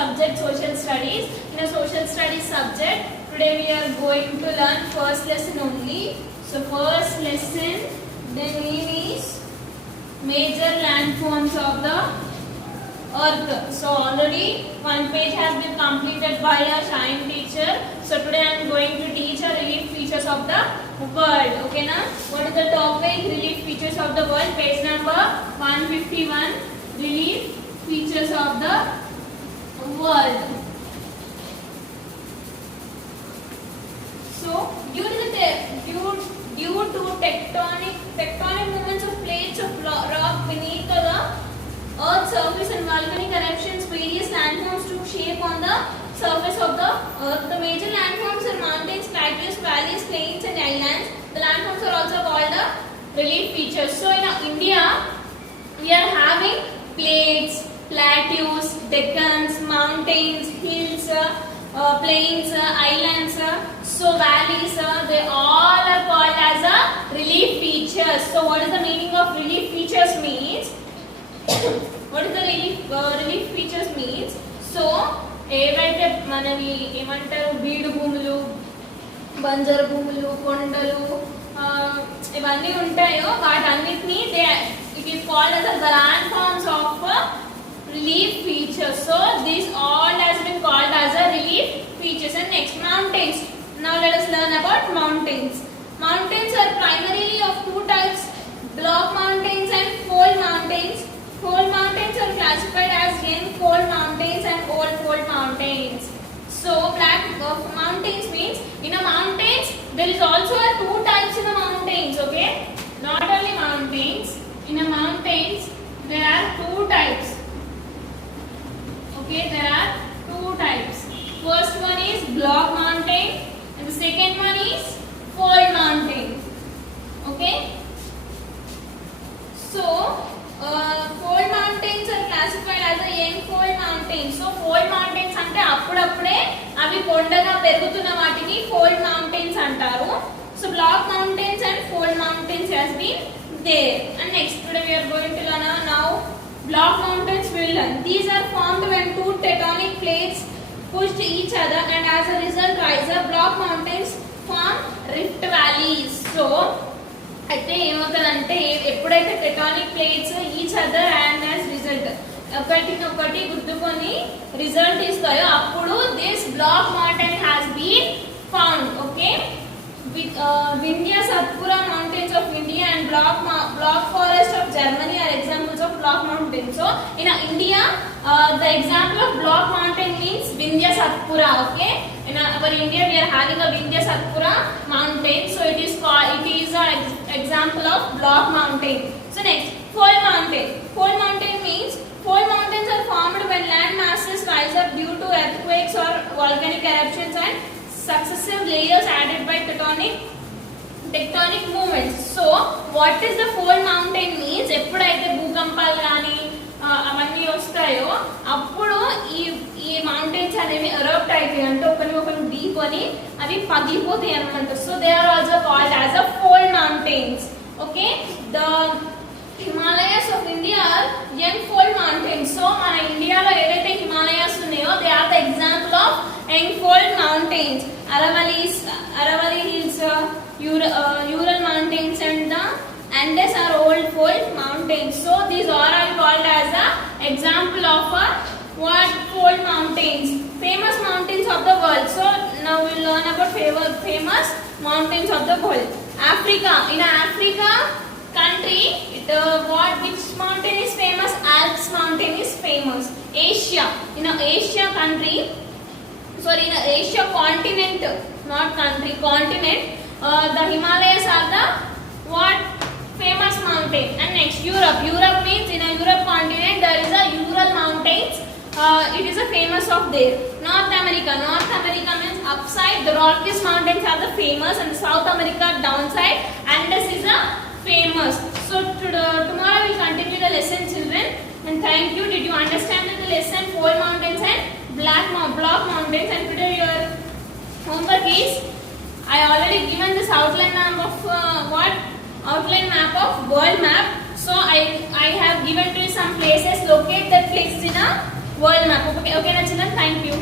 subject social studies. In a social studies subject, today we are going to learn first lesson only. So first lesson, the name is major landforms of the earth. So already one page has been completed by our Shine teacher. So today I am going to teach our relief features of the world. Okay now, what is the topic? Relief features of the world. Page number 151. Relief features of the world. So due to tectonic movements of plates of rock beneath the Earth's surface and volcanic eruptions, various landforms took shape on the surface of the Earth. The major landforms are mountains, plateaus, valleys, plains, and islands. The landforms are also called the relief features. So in India, we are having plates, plateaus, deccans, mountains, hills, plains, islands, so valleys, they all are called as a relief features. So what is the meaning of relief features means? What is the relief features means? So ఏవైతే మనవి ఏమంటారు బీడు భూములు, బంజరు భూములు, కొండలు ఇవన్నీ ఉంటాయో వాటన్నిటిని it is called as the landforms of relief features. So these all has been called as a relief features. And next, mountains. Now let us learn about mountains. Mountains are primarily of two types: block mountains and fold mountains. Fold mountains are classified as young fold mountains and old fold mountains. So black mountains means in a mountains there is also a two types in the mountains. Okay, not only mountains. In a mountains there are two types. Okay, there are two types. First one is block mountain and the second one is fold mountain. Okay, so fold mountains are classified as a young fold mountains. So fold mountains అంటే అప్పుడప్పుడే అవి కొండగా పెరుగుతున్న వాటిని fold mountains అంటారు. So block mountains and fold mountains has been there. And next, today we are going to learn now block mountains will learn. These are formed when two tectonic plates pushed each other and as a result rise up. Block mountains form rift valleys. So అయితే ఏమవుతుందంటే ఎప్పుడైతే tectonic plates each other and as result ఒకటినొకటి గుద్దుకొని result ఇస్తాయో అప్పుడు this black mountain has been found. Okay, Vindhya Satpura mountains of India and block forest of Germany are examples of block mountains. So in India, the example of block mountain means Vindhya Satpura. Okay, in our India we are having a Vindhya Satpura mountain. So it is an example of block mountain. So next, fold mountain. Fold mountain means fold mountains are formed when land masses rise up due to earthquakes or volcanic eruptions and successive layers added by tectonic movements. So what is the fold mountain means? ఎప్పుడైతే భూకంపాలు కానీ అవన్నీ వస్తాయో అప్పుడు ఈ mountains అనేవి erupt అవుతాయి, అంటే ఒకరికొకరు ఢీకొని అవి పగిలిపోతాయి అన్నమాట. So they are also called as a fold mountains. Okay, the Himalayas of India are young fold mountains. So మన ఇండియాలో ఏదైతే హిమాలయాస్ ఉన్నాయో they are the example of young fold mountains. Aravalli hills, Ural mountains and the Andes are old fold mountains. So these all are called as a example of what fold mountains. Famous mountains of the world. So now we will learn about famous mountains of the world. Africa. In Africa country, which mountain is famous? Alps mountain is famous. Asia. In Asia country, sorry, in Asia continent, not country, continent, the Himalayas are the what famous mountain. And next, Europe. Europe means in a Europe continent there is a Ural mountains. It is a famous of there. North America. North America means upside the Rockies mountains are the famous, and South America downside Andes is a famous. So tomorrow we will continue the lesson, children. And thank you. Did you understand the lesson fold mountains and block mountains? And today your homework is, I already given this outline map of outline map of world map. So I have given to you some places. Locate that places in a world map. ఓకేనా children? Thank you.